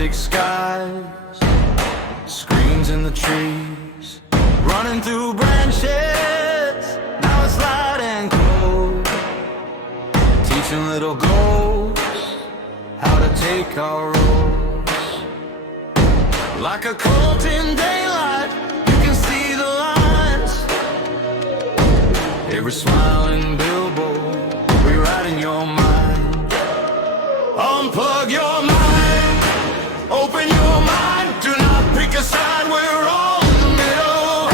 plastic skies, screens in the trees, running through branches. Now it's light and cold, teaching little ghosts how to take our roles. Like a cult in daylight, you can see the lines. Every smiling billboard rewriting your mind. Unplug your mind, open your mind. Do not pick a side, we're all in the middle.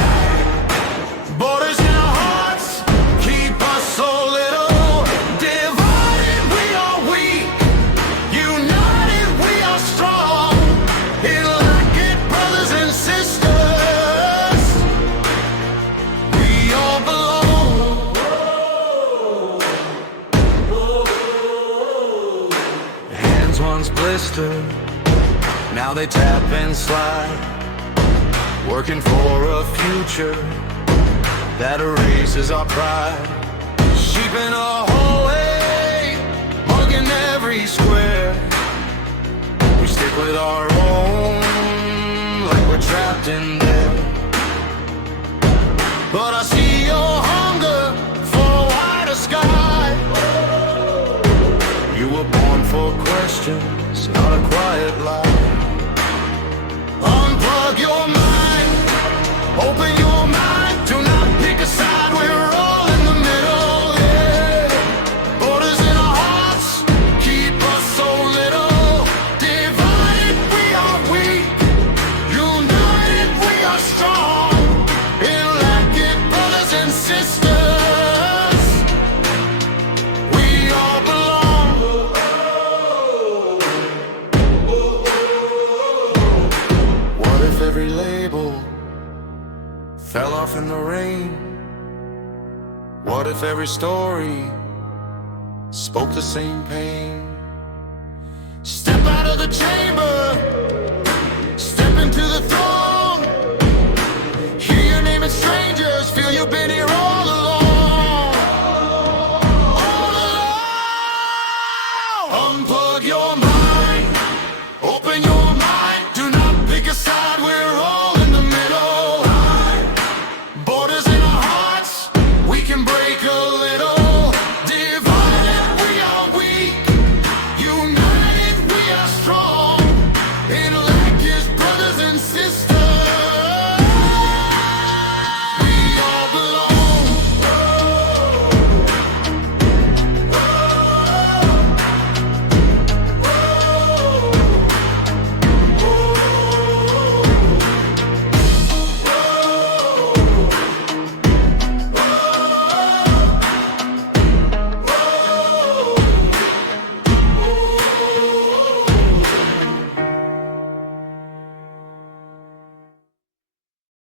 Borders in our hearts keep us so little. Divided we are weak, united we are strong. It'll like it, brothers and sisters. We all belong. Hands once blistered, now they tap and slide, working for a future that erases our pride. Sheep in a hallway, hugging every square. We stick with our own, like we're trapped in there. But I see your hunger for a wider sky. You were born for questions, not a quiet life. Unplug your mind, open your mind. Do not pick a side, we're all in the middle, yeah. Borders in our hearts keep us so little. Divided we are weak, united we are strong. Elected brothers and sisters, we all belong. What if every label fell off in the rain? What if every story spoke the same pain? Step out of the chamber, step into the throng. Hear your name in strangers, feel you've been here all along. All along. Unplug